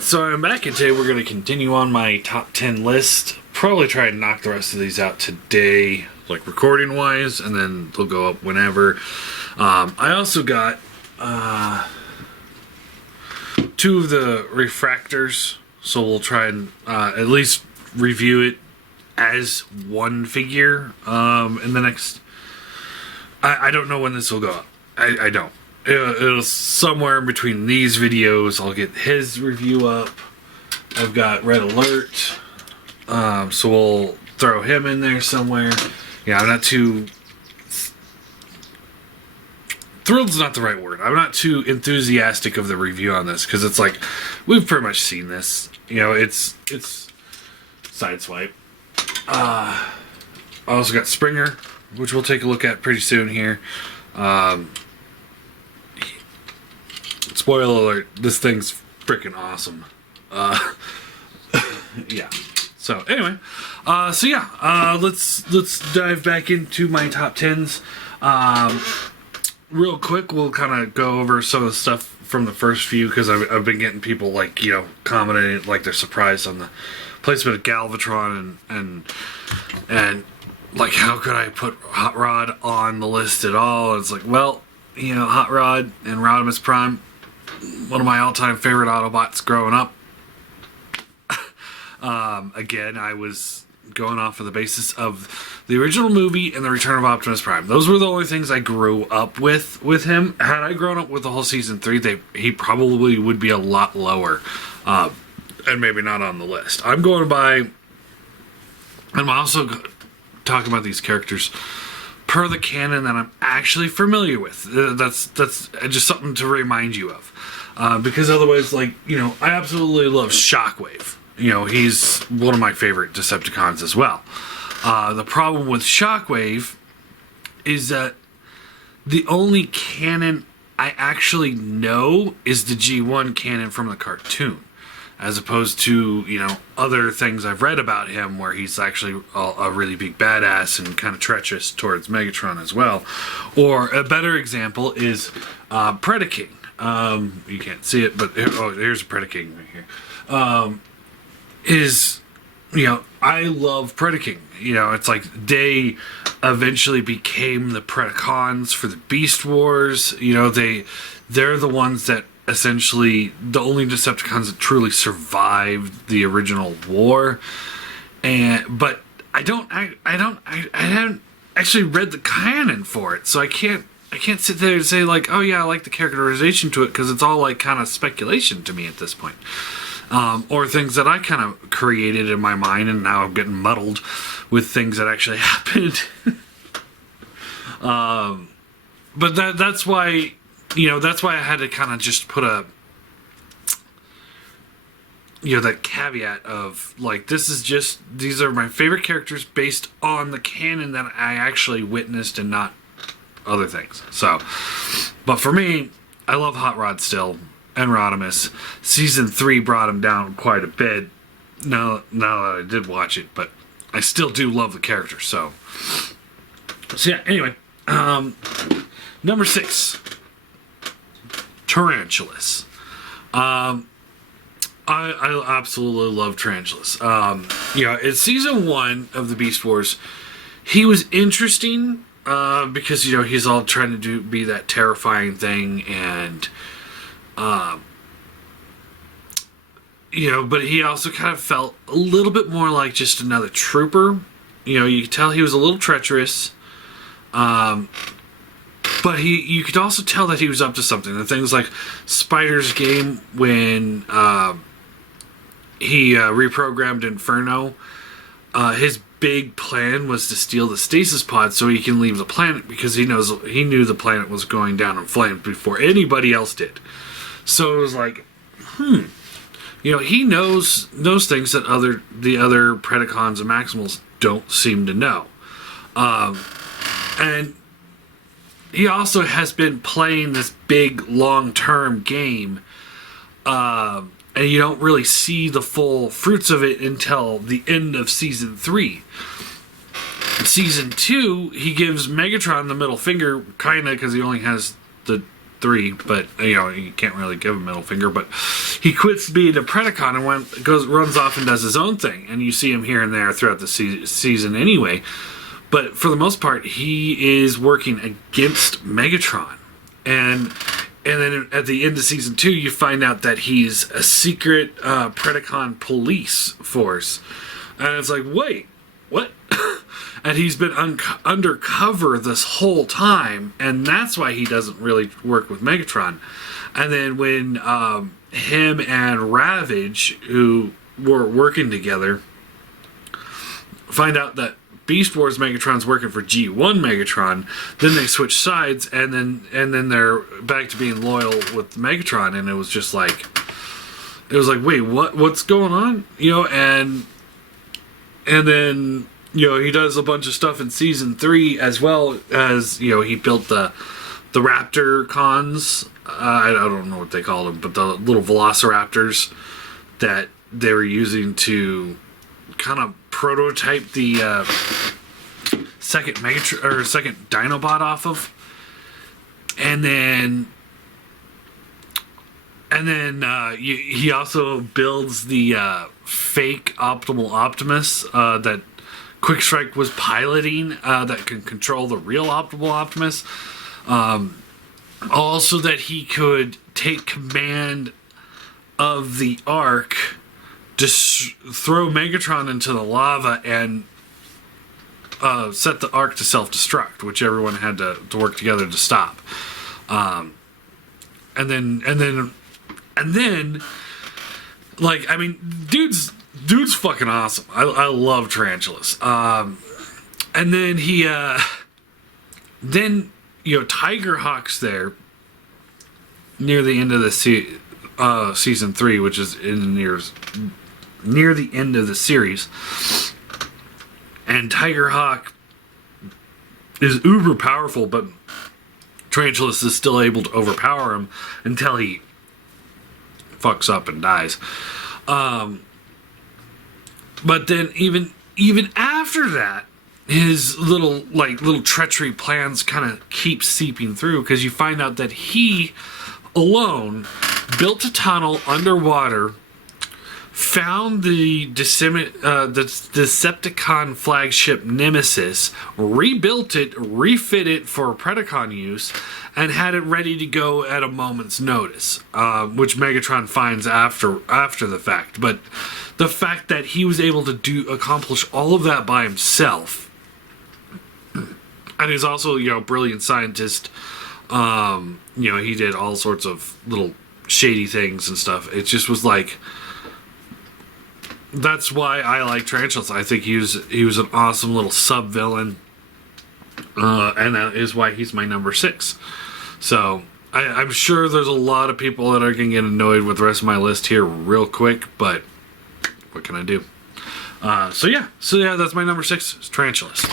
Alright, so I'm back, and today we're going to continue on my top 10 list. Probably try and knock the rest of these out today, like recording wise, and then they'll go up whenever. I also got two of the refractors, so we'll try and at least review it as one figure in the next... I don't know when this will go up. I don't. It'll somewhere in between these videos. I'll get his review up. I've got Red Alert, so we'll throw him in there somewhere. Yeah, I'm not too... Thrilled's not the right word. I'm not too enthusiastic of the review on this, because it's like, we've pretty much seen this. You know, it's Sideswipe. I also got Springer, which we'll take a look at pretty soon here. Spoiler alert, this thing's freaking awesome. Yeah. So anyway, let's dive back into my top 10s. Real quick, we'll kind of go over some of the stuff from the first few, because I've been getting people, like, you know, commenting like they're surprised on the placement of Galvatron and like, how could I put Hot Rod on the list at all? It's like, well, you know, Hot Rod and Rodimus Prime, one of my all-time favorite Autobots growing up. Again, I was going off of the basis of the original movie and the Return of Optimus Prime. Those were the only things I grew up with him. Had I grown up with the whole season 3, he probably would be a lot lower, and maybe not on the list. I'm going by... I'm also talking about these characters per the canon that I'm actually familiar with. That's just something to remind you of. Because otherwise, like, you know, I absolutely love Shockwave. You know, he's one of my favorite Decepticons as well. The problem with Shockwave is that the only canon I actually know is the G1 canon from the cartoon, as opposed to, you know, other things I've read about him where he's actually a really big badass and kind of treacherous towards Megatron as well. Or a better example is Predaking. You can't see it, but here's a Predaking right here. You know, I love Predaking. You know, it's like they eventually became the Predacons for the Beast Wars. You know, they're the ones that essentially the only Decepticons that truly survived the original war. But I haven't actually read the canon for it, so I can't sit there and say, like, oh yeah, I like the characterization to it, because it's all like kind of speculation to me at this point. Or things that I kind of created in my mind, and now I'm getting muddled with things that actually happened. But that's why, you know, that's why I had to kind of just put a, you know, that caveat of, like, these are my favorite characters based on the canon that I actually witnessed and not other things. So, but for me, I love Hot Rod still. And Rodimus. Season 3 brought him down quite a bit. Now that I did watch it, but I still do love the character. So yeah. Anyway, number 6, Tarantulas. I absolutely love Tarantulas. You know, in season 1 of the Beast Wars, he was interesting because, you know, he's all trying to be that terrifying thing, and you know, but he also kind of felt a little bit more like just another trooper. You know, you could tell he was a little treacherous, but you could also tell that he was up to something. And things like Spider's game, when he reprogrammed Inferno, his big plan was to steal the stasis pod so he can leave the planet, because he knew the planet was going down in flames before anybody else did. So it was like, you know, he knows things that the other Predacons and Maximals don't seem to know. And he also has been playing this big, long-term game, and you don't really see the full fruits of it until the end of Season 3. Season 2, he gives Megatron the middle finger, kind of, because he only has the 3, but you can't really give him a middle finger. But he quits being a Predacon and runs off and does his own thing, and you see him here and there throughout the season anyway. But for the most part, he is working against Megatron, and then at the end of season 2, you find out that he's a secret Predacon police force, and it's like, wait, what? And he's been undercover this whole time, and that's why he doesn't really work with Megatron. And then when him and Ravage, who were working together, find out that Beast Wars Megatron's working for G1 Megatron, then they switch sides, and then they're back to being loyal with Megatron, and it was like, wait, what's going on? And then he does a bunch of stuff in season 3, as well as he built the Raptor cons. I don't know what they call them, but the little Velociraptors that they were using to kind of prototype the second Dinobot off of, and then he also builds the fake Optimal Optimus that Quickstrike was piloting, that can control the real Optimal Optimus. Also, that he could take command of the Ark, just throw Megatron into the lava, and set the Ark to self-destruct, which everyone had to work together to stop. And then, like, I mean, dude's fucking awesome. I love Tarantulas. And then he, Tiger Hawk's there near the end of the season 3, which is near the end of the series. And Tiger Hawk is uber powerful, but Tarantulas is still able to overpower him until he fucks up and dies. But then even after that, his little treachery plans kind of keep seeping through, because you find out that he alone built a tunnel underwater, found the Decepticon flagship Nemesis, rebuilt it, refit it for Predacon use, and had it ready to go at a moment's notice, which Megatron finds after the fact. But the fact that he was able to accomplish all of that by himself, and he's also a brilliant scientist. He did all sorts of little shady things and stuff. It just was like, that's why I like Tarantulas. I think he was an awesome little sub-villain, and that is why he's my number 6. So I'm sure there's a lot of people that are going to get annoyed with the rest of my list here real quick, but what can I do? So yeah, that's my number 6, Tarantulas.